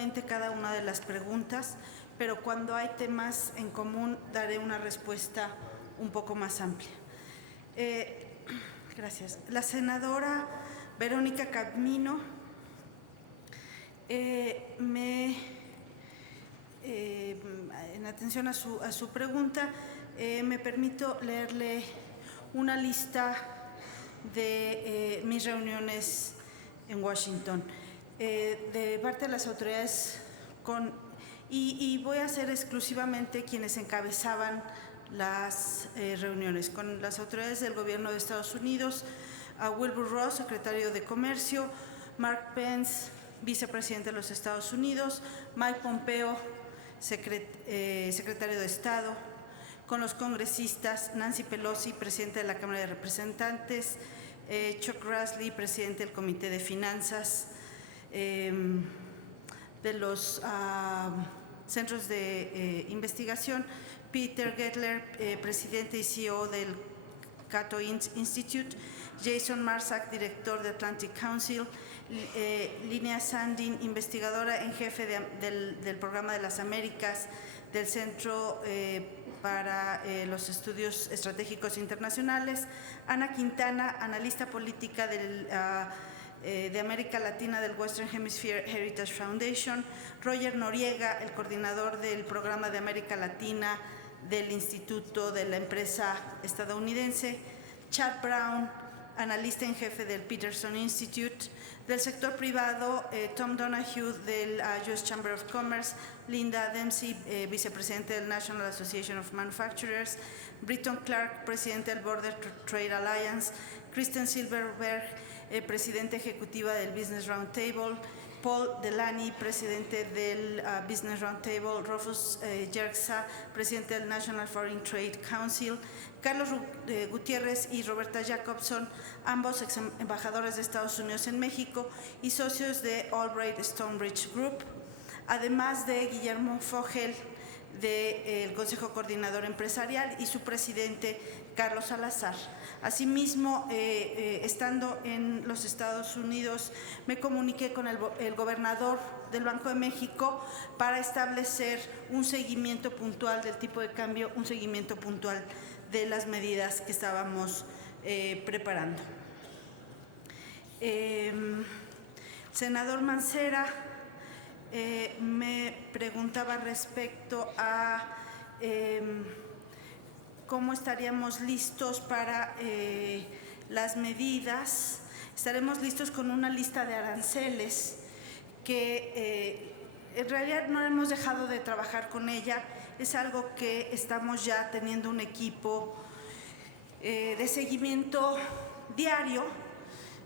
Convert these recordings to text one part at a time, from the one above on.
individualmente cada una de las preguntas, pero cuando hay temas en común daré una respuesta un poco más amplia. Gracias. La senadora Verónica Camino en atención a su pregunta, me permito leerle una lista de mis reuniones en Washington de parte de las autoridades y voy a ser exclusivamente quienes encabezaban las reuniones con las autoridades del gobierno de Estados Unidos, a Wilbur Ross, secretario de Comercio, Mark Pence, vicepresidente de los Estados Unidos, Mike Pompeo, secretario de Estado, con los congresistas Nancy Pelosi, presidente de la Cámara de Representantes, Chuck Grassley, presidente del Comité de Finanzas, de los centros de investigación, Peter Gettler, presidente y CEO del Cato Institute, Jason Marsack, director de Atlantic Council, Linnea Sandin, investigadora en jefe del Programa de las Américas del Centro para los Estudios Estratégicos Internacionales, Ana Quintana, analista política de América Latina del Western Hemisphere Heritage Foundation, Roger Noriega, el coordinador del Programa de América Latina del Instituto de la Empresa Estadounidense, Chad Brown, analista en jefe del Peterson Institute, del sector privado, Tom Donahue del US Chamber of Commerce, Linda Dempsey, vicepresidente del National Association of Manufacturers, Britton Clark, presidente del Border Trade Alliance, Kristen Silverberg, presidente ejecutiva del Business Roundtable, Paul Delaney, presidente del Business Roundtable, Rufus Yerxa, presidente del National Foreign Trade Council, Carlos Gutiérrez y Roberta Jacobson, ambos ex embajadores de Estados Unidos en México y socios de Albright Stonebridge Group, además de Guillermo Fogel del Consejo Coordinador Empresarial y su presidente Carlos Salazar. Asimismo, estando en los Estados Unidos, me comuniqué con el gobernador del Banco de México para establecer un seguimiento puntual del tipo de cambio, un seguimiento puntual de las medidas que estábamos preparando. Senador Mancera me preguntaba respecto a cómo estaríamos listos para las medidas. Estaremos listos con una lista de aranceles que en realidad no hemos dejado de trabajar con ella. Es algo que estamos ya teniendo un equipo de seguimiento diario.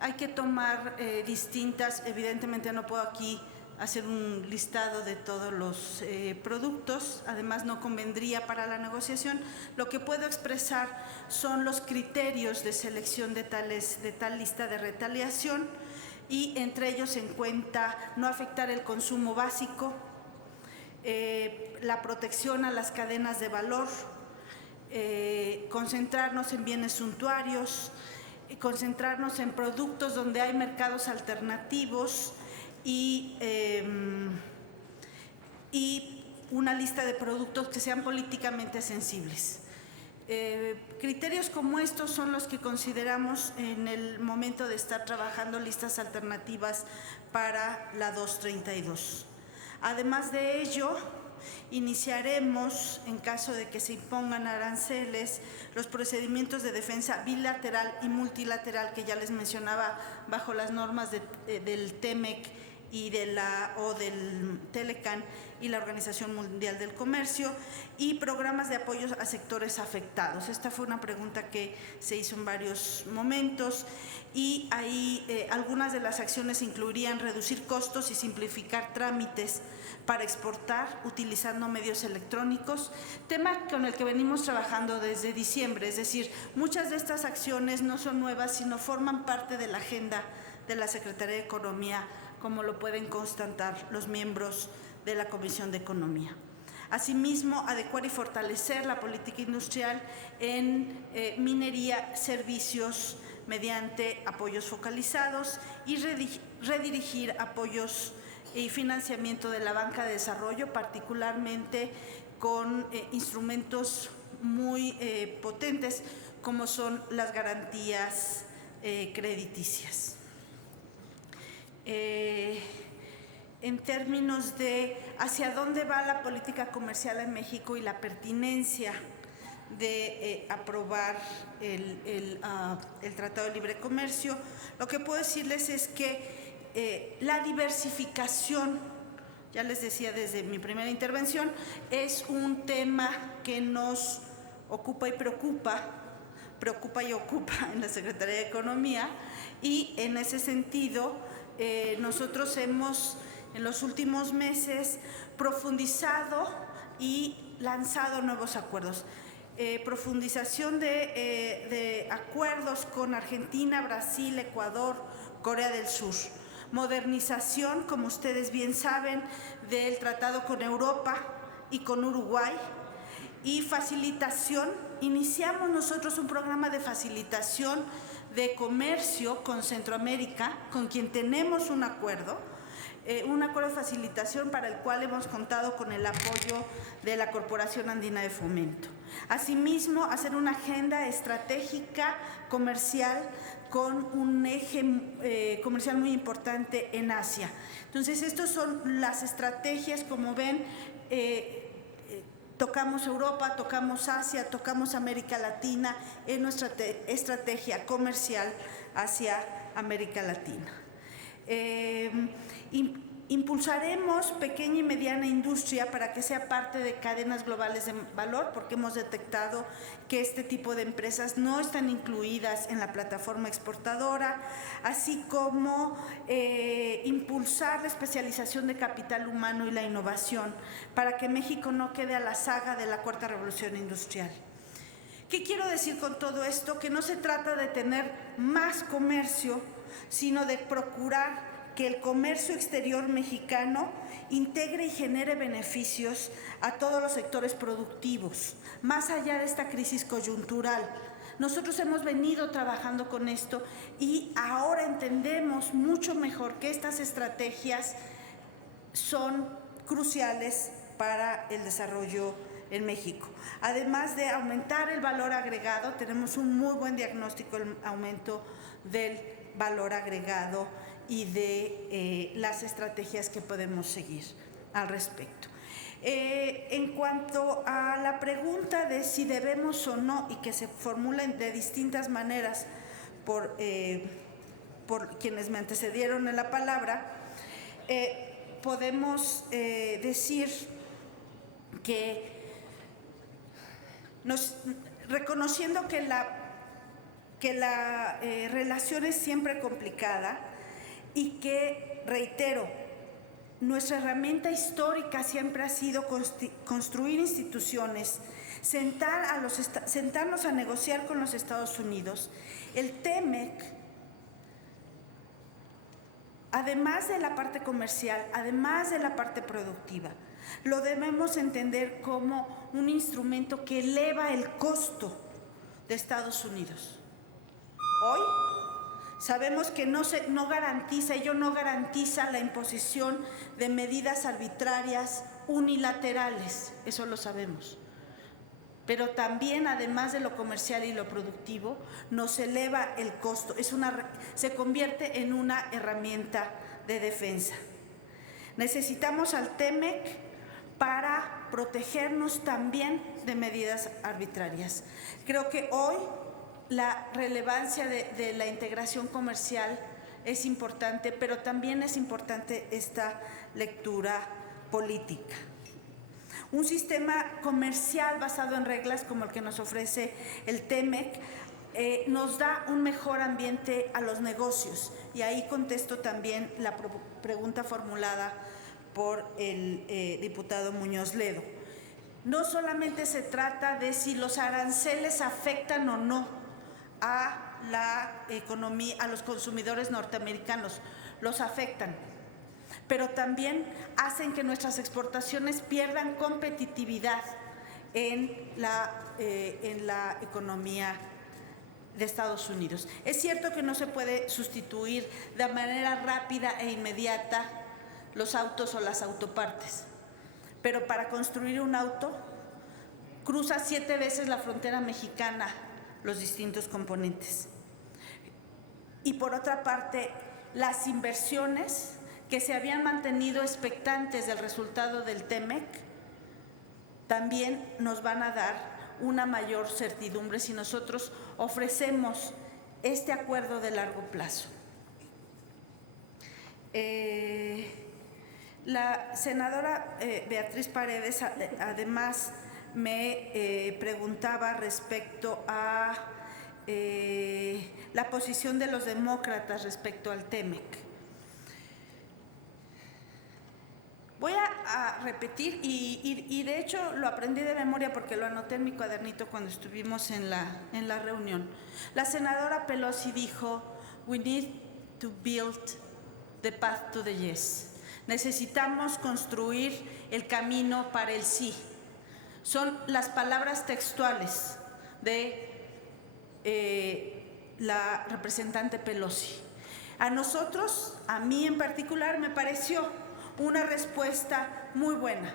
Hay que tomar distintas, evidentemente no puedo aquí hacer un listado de todos los productos, además no convendría para la negociación. Lo que puedo expresar son los criterios de selección de tal lista de retaliación y entre ellos se encuentra no afectar el consumo básico, la protección a las cadenas de valor, concentrarnos en bienes suntuarios, concentrarnos en productos donde hay mercados alternativos y una lista de productos que sean políticamente sensibles. Criterios como estos son los que consideramos en el momento de estar trabajando listas alternativas para la 232. Además de ello, iniciaremos, en caso de que se impongan aranceles, los procedimientos de defensa bilateral y multilateral que ya les mencionaba bajo las normas del TEMEC y del Telecan y la Organización Mundial del Comercio, y programas de apoyo a sectores afectados. Esta fue una pregunta que se hizo en varios momentos y ahí algunas de las acciones incluirían reducir costos y simplificar trámites para exportar utilizando medios electrónicos, tema con el que venimos trabajando desde diciembre. Es decir, muchas de estas acciones no son nuevas, sino forman parte de la agenda de la Secretaría de Economía, como lo pueden constatar los miembros de la Comisión de Economía. Asimismo, adecuar y fortalecer la política industrial en minería, servicios, mediante apoyos focalizados y redirigir apoyos y financiamiento de la banca de desarrollo, particularmente con instrumentos muy potentes como son las garantías crediticias. En términos de hacia dónde va la política comercial en México y la pertinencia de aprobar el Tratado de Libre Comercio, lo que puedo decirles es que la diversificación, ya les decía desde mi primera intervención, es un tema que nos ocupa y preocupa y ocupa en la Secretaría de Economía, y en ese sentido nosotros hemos en los últimos meses profundizado y lanzado nuevos acuerdos. Profundización de acuerdos con Argentina, Brasil, Ecuador, Corea del Sur. Modernización, como ustedes bien saben, del tratado con Europa y con Uruguay. Y facilitación, iniciamos nosotros un programa de facilitación de comercio con Centroamérica, con quien tenemos un acuerdo de facilitación para el cual hemos contado con el apoyo de la Corporación Andina de Fomento. Asimismo, hacer una agenda estratégica comercial con un eje comercial muy importante en Asia. Entonces, estas son las estrategias, como ven, tocamos Europa, tocamos Asia, tocamos América Latina en nuestra estrategia comercial hacia América Latina. Impulsaremos pequeña y mediana industria para que sea parte de cadenas globales de valor, porque hemos detectado que este tipo de empresas no están incluidas en la plataforma exportadora, así como impulsar la especialización de capital humano y la innovación para que México no quede a la saga de la cuarta revolución industrial. ¿Qué quiero decir con todo esto? Que no se trata de tener más comercio, sino de procurar que el comercio exterior mexicano integre y genere beneficios a todos los sectores productivos, más allá de esta crisis coyuntural. Nosotros hemos venido trabajando con esto y ahora entendemos mucho mejor que estas estrategias son cruciales para el desarrollo en México. Además de aumentar el valor agregado, tenemos un muy buen diagnóstico del aumento del valor agregado y de las estrategias que podemos seguir al respecto. En cuanto a la pregunta de si debemos o no, y que se formulen de distintas maneras por quienes me antecedieron en la palabra, podemos decir que reconociendo que la relación es siempre complicada y que, reitero, nuestra herramienta histórica siempre ha sido construir instituciones, sentarnos a negociar con los Estados Unidos. El TEMEC, además de la parte comercial, además de la parte productiva, lo debemos entender como un instrumento que eleva el costo de Estados Unidos. Hoy sabemos que no garantiza la imposición de medidas arbitrarias unilaterales, eso lo sabemos. Pero también, además de lo comercial y lo productivo, nos eleva el costo, se convierte en una herramienta de defensa. Necesitamos al TEMEC para protegernos también de medidas arbitrarias. Creo que hoy la relevancia de la integración comercial es importante, pero también es importante esta lectura política. Un sistema comercial basado en reglas como el que nos ofrece el TEMEC nos da un mejor ambiente a los negocios, y ahí contesto también la pregunta formulada por el diputado Muñoz Ledo. No solamente se trata de si los aranceles afectan o no a la economía, a los consumidores norteamericanos, los afectan, pero también hacen que nuestras exportaciones pierdan competitividad en la economía de Estados Unidos. Es cierto que no se puede sustituir de manera rápida e inmediata los autos o las autopartes. Pero para construir un auto, cruza 7 veces la frontera mexicana los distintos componentes. Y por otra parte, las inversiones que se habían mantenido expectantes del resultado del TEMEC también nos van a dar una mayor certidumbre si nosotros ofrecemos este acuerdo de largo plazo. La senadora Beatriz Paredes además me preguntaba respecto a la posición de los demócratas respecto al TEMEC. Voy a repetir, y de hecho lo aprendí de memoria porque lo anoté en mi cuadernito cuando estuvimos en la reunión. La senadora Pelosi dijo, "We need to build the path to the yes". Necesitamos construir el camino para el sí. Son las palabras textuales de la representante Pelosi. A nosotros, a mí en particular, me pareció una respuesta muy buena.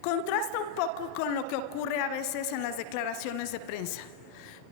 Contrasta un poco con lo que ocurre a veces en las declaraciones de prensa,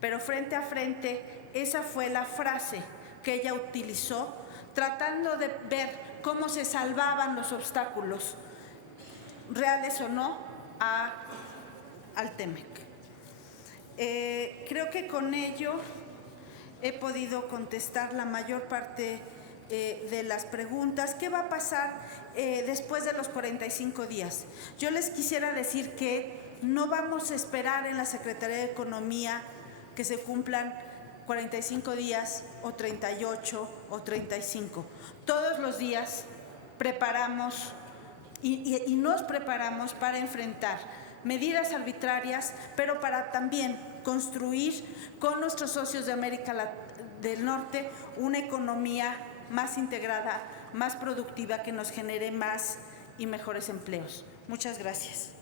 pero frente a frente, esa fue la frase que ella utilizó, tratando de ver cómo se salvaban los obstáculos, reales o no, al TEMEC. Creo que con ello he podido contestar la mayor parte de las preguntas. ¿Qué va a pasar después de los 45 días? Yo les quisiera decir que no vamos a esperar en la Secretaría de Economía que se cumplan 45 días o 38 o 35. Todos los días preparamos y nos preparamos para enfrentar medidas arbitrarias, pero para también construir con nuestros socios de América del Norte una economía más integrada, más productiva, que nos genere más y mejores empleos. Muchas gracias.